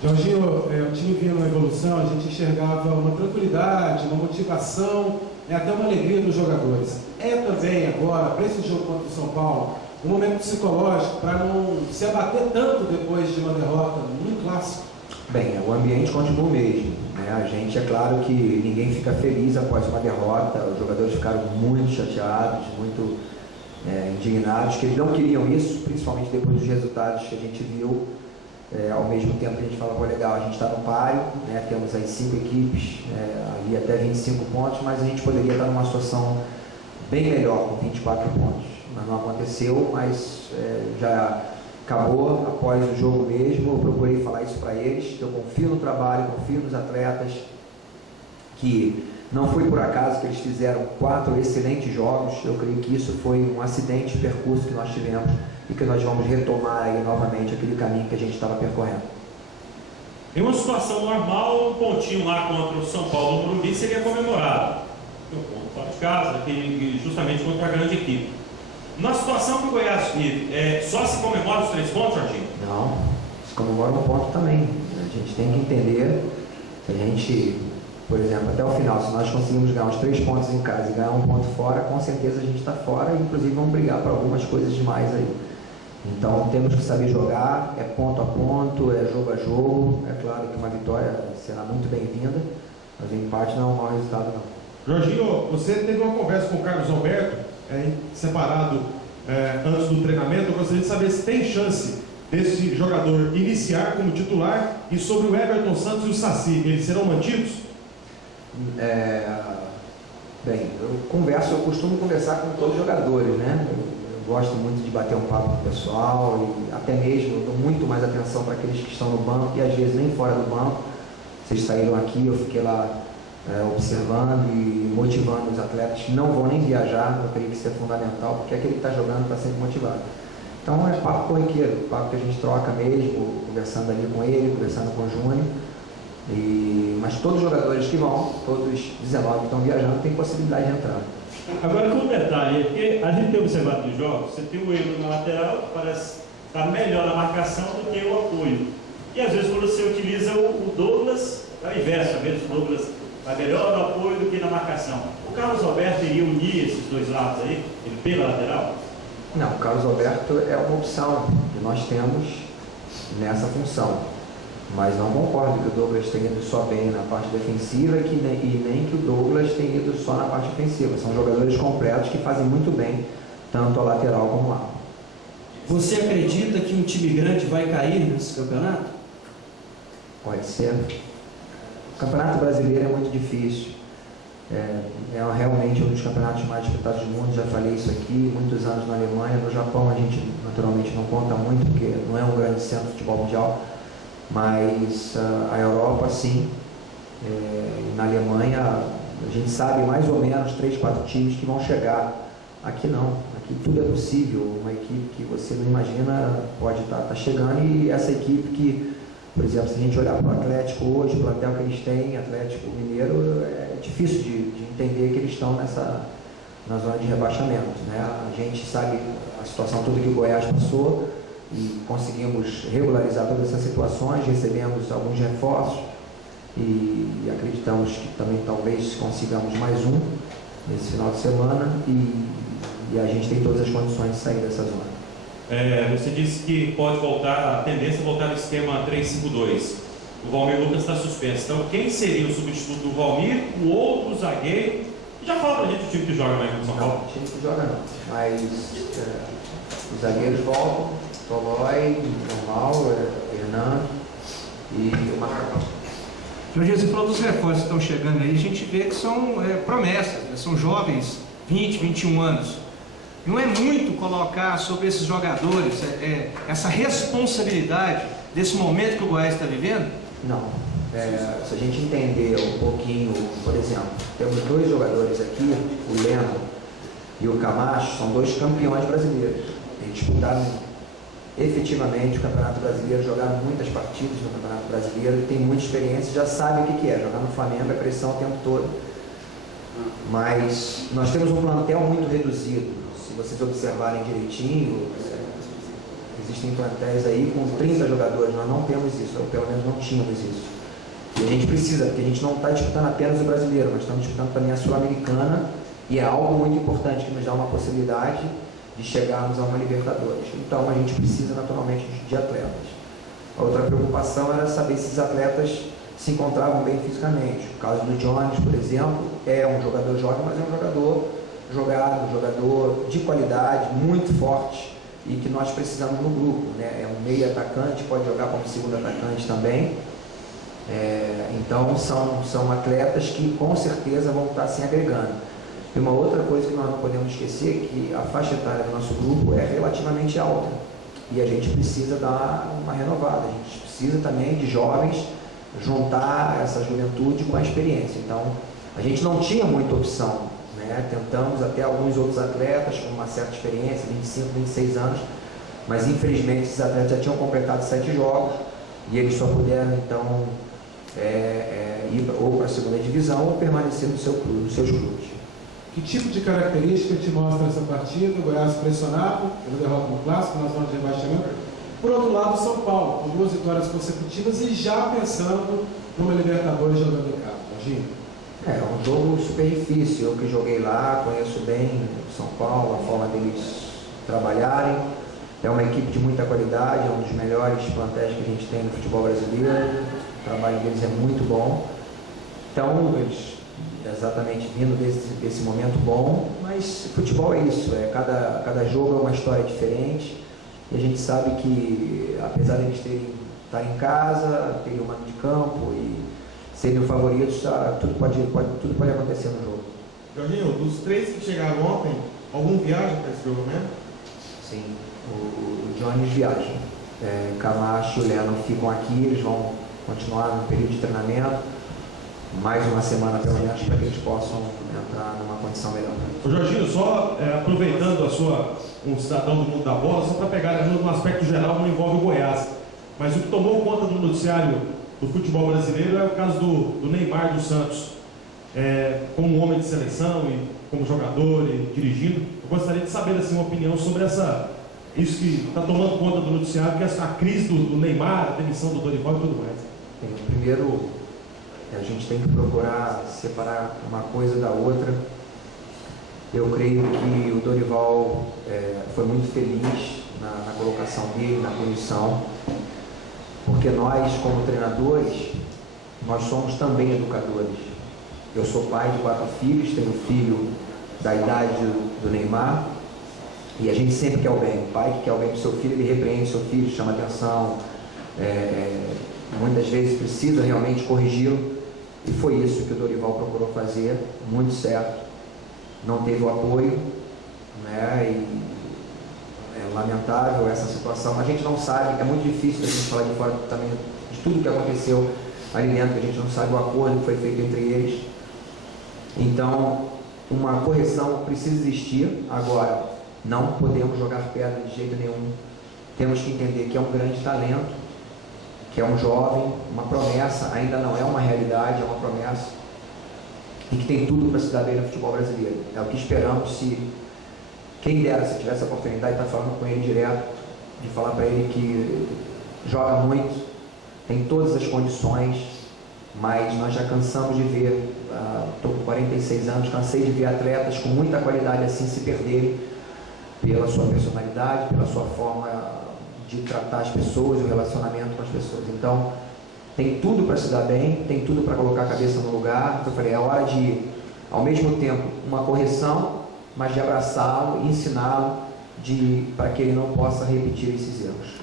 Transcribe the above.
Jorginho, o time vinha numa evolução, a gente enxergava uma tranquilidade, uma motivação, até uma alegria dos jogadores. É também agora, para esse jogo contra o São Paulo, um momento psicológico para não se abater tanto depois de uma derrota num clássico? Bem, o ambiente continua o mesmo, né? A gente, é claro que ninguém fica feliz após uma derrota, os jogadores ficaram muito chateados, muito indignados, que eles não queriam isso, principalmente depois dos resultados que a gente viu. Ao mesmo tempo que a gente fala, pô, legal, a gente está no páreo, né? Temos aí 5 equipes, ali até 25 pontos, mas a gente poderia estar numa situação bem melhor, com 24 pontos. Mas não aconteceu, mas já acabou após o jogo mesmo. Eu procurei falar isso para eles, que eu confio no trabalho, confio nos atletas, que não foi por acaso que eles fizeram 4 excelentes jogos. Eu creio que isso foi um acidente de percurso que nós tivemos e que nós vamos retomar aí novamente aquele caminho que a gente estava percorrendo. Em uma situação normal, um pontinho lá contra o São Paulo no Morumbi seria comemorado. Um ponto fora de casa, justamente contra a grande equipe. Na situação que o Goiás vive, só se comemora os 3 pontos, Jorginho? Não, se comemora um ponto também. A gente tem que entender que a gente, por exemplo, até o final, se nós conseguirmos ganhar uns 3 pontos em casa e ganhar um ponto fora, com certeza a gente está fora e inclusive vamos brigar por algumas coisas demais aí. Então temos que saber jogar, é ponto a ponto, é jogo a jogo. É claro que uma vitória será muito bem-vinda, mas o empate não é um mau resultado não. Jorginho, você teve uma conversa com o Carlos Alberto, separado antes do treinamento. Eu gostaria de saber se tem chance desse jogador iniciar como titular, e sobre o Everton Santos e o Saci, eles serão mantidos? Bem, eu costumo conversar com todos os jogadores, né? Eu gosto muito de bater um papo com o pessoal e até mesmo dou muito mais atenção para aqueles que estão no banco e às vezes nem fora do banco. Vocês saíram aqui, eu fiquei lá observando e motivando os atletas que não vão nem viajar. Eu creio que isso é fundamental, porque aquele que está jogando está sempre motivado. Então é papo corriqueiro, papo que a gente troca mesmo, conversando ali com ele, conversando com o Júnior. Mas todos os jogadores que vão, todos os 19 que estão viajando, têm possibilidade de entrar. Agora, com um detalhe, porque a gente tem observado nos jogos, você tem o erro na lateral, que parece estar melhor na marcação do que o apoio. E às vezes quando você utiliza o Douglas, é o inverso, às vezes o Douglas vai melhor no apoio do que na marcação. O Carlos Alberto iria unir esses dois lados aí, ele pela lateral? Não, o Carlos Alberto é uma opção que nós temos nessa função. Mas não concordo que o Douglas tenha ido só bem na parte defensiva e nem que o Douglas tenha ido só na parte ofensiva. São jogadores completos que fazem muito bem, tanto a lateral como a ala. Você acredita que um time grande vai cair nesse campeonato? Pode ser. O Campeonato Brasileiro é muito difícil. É realmente um dos campeonatos mais disputados do mundo. Já falei isso aqui, muitos anos na Alemanha. No Japão a gente naturalmente não conta muito, porque não é um grande centro de futebol mundial. Mas a Europa, sim, na Alemanha, a gente sabe mais ou menos 3, 4 times que vão chegar. Aqui não, aqui tudo é possível. Uma equipe que você não imagina pode estar chegando, e essa equipe que, por exemplo, se a gente olhar para o Atlético hoje, o plantel que eles têm, Atlético Mineiro, é difícil de entender que eles estão na zona de rebaixamento, né? A gente sabe a situação toda que o Goiás passou, e conseguimos regularizar todas essas situações, recebemos alguns reforços e acreditamos que também talvez consigamos mais um nesse final de semana, e a gente tem todas as condições de sair dessa zona. Você disse que pode voltar, a tendência é voltar no esquema 3-5-2. O Valmir Lucas está suspenso. Então, quem seria o substituto do Valmir? O outro zagueiro? Já fala pra gente o time que joga mais no São Paulo. Não, o time que joga não, mas os zagueiros voltam. Tolói, normal, Fernando e o Marcão. Jorginho, você falou dos reforços que estão chegando aí, a gente vê que são promessas, né? São jovens, 20, 21 anos. Não é muito colocar sobre esses jogadores essa responsabilidade desse momento que o Goiás está vivendo? Não. Se a gente entender um pouquinho, por exemplo, temos 2 jogadores aqui, o Leno e o Camacho, são 2 campeões brasileiros. Eles disputaram efetivamente o Campeonato Brasileiro, jogaram muitas partidas no Campeonato Brasileiro, tem muita experiência, já sabe o que é jogar no Flamengo, a pressão o tempo todo. Mas nós temos um plantel muito reduzido. Se vocês observarem direitinho, existem plantéis aí com 30 jogadores, nós não temos isso, ou pelo menos não tínhamos isso. E a gente precisa, porque a gente não está disputando apenas o brasileiro, mas estamos disputando também a Sul-Americana, e é algo muito importante que nos dá uma possibilidade de chegarmos a uma Libertadores. Então a gente precisa naturalmente de atletas. A outra preocupação era saber se os atletas se encontravam bem fisicamente. O caso do Jones, por exemplo, é um jogador jovem, mas é um jogador jogado, um jogador de qualidade, muito forte, e que nós precisamos no grupo, né? É um meio atacante, pode jogar como segundo atacante também. Então são atletas que com certeza vão estar se agregando. E uma outra coisa que nós não podemos esquecer é que a faixa etária do nosso grupo é relativamente alta, e a gente precisa dar uma renovada, a gente precisa também de jovens, juntar essa juventude com a experiência. Então a gente não tinha muita opção, né? Tentamos até alguns outros atletas com uma certa experiência, 25, 26 anos, mas infelizmente esses atletas já tinham completado 7 jogos e eles só puderam então ir ou para a segunda divisão ou permanecer nos seus clubes. Que tipo de característica te mostra essa partida? O Goiás pressionado pela derrota no Clássico, na zona de rebaixamento. Por outro lado, o São Paulo, com 2 vitórias consecutivas e já pensando numa Libertadores jogando em casa. Imagina. É um jogo super difícil. Eu que joguei lá, conheço bem o São Paulo, a forma deles trabalharem. É uma equipe de muita qualidade, é um dos melhores plantéis que a gente tem no futebol brasileiro. O trabalho deles é muito bom. Então, eles exatamente vindo desse momento bom, mas futebol é isso, cada jogo é uma história diferente, e a gente sabe que apesar de eles estarem em casa, terem um mando de campo e serem favoritos, tudo pode acontecer no jogo. Jorginho, dos 3 que chegaram ontem, algum viaja para esse jogo mesmo? Sim, o Jones viaja. Camacho e o Leno ficam aqui, eles vão continuar no período de treinamento, mais uma semana pelo menos, para que eles possam entrar numa condição melhor. Ô Jorginho, só aproveitando um cidadão do mundo da bola, só para pegar no aspecto geral, não envolve o Goiás, mas o que tomou conta do noticiário do futebol brasileiro é o caso do Neymar do Santos, como homem de seleção e como jogador e dirigindo. Eu gostaria de saber assim, uma opinião sobre isso que está tomando conta do noticiário, que é a crise do Neymar, a demissão do Dorival e tudo mais. Primeiro, a gente tem que procurar separar uma coisa da outra. Eu creio que o Dorival foi muito feliz na colocação dele, na comissão, porque nós, como treinadores, nós somos também educadores. Eu sou pai de 4 filhos, tenho um filho da idade do Neymar, e a gente sempre quer o bem. O pai que quer o bem do seu filho, ele repreende seu filho, chama atenção, muitas vezes precisa realmente corrigi-lo. E foi isso que o Dorival procurou fazer, muito certo. Não teve o apoio, né? E é lamentável essa situação. A gente não sabe, é muito difícil a gente falar de fora também de tudo que aconteceu ali dentro, a gente não sabe o acordo que foi feito entre eles. Então, uma correção precisa existir. Agora, não podemos jogar pedra de jeito nenhum. Temos que entender que é um grande talento, que é um jovem, uma promessa, ainda não é uma realidade, é uma promessa, e que tem tudo para se dar bem no futebol brasileiro. É o que esperamos. Quem dera, se tivesse a oportunidade de estar falando com ele direto, de falar para ele que joga muito, tem todas as condições, mas nós já cansamos de ver, estou com 46 anos, cansei de ver atletas com muita qualidade assim se perderem pela sua personalidade, pela sua forma de tratar as pessoas, o relacionamento com as pessoas. Então, tem tudo para se dar bem, tem tudo para colocar a cabeça no lugar. Então, eu falei, é hora de, ao mesmo tempo, uma correção, mas de abraçá-lo, ensiná-lo, para que ele não possa repetir esses erros.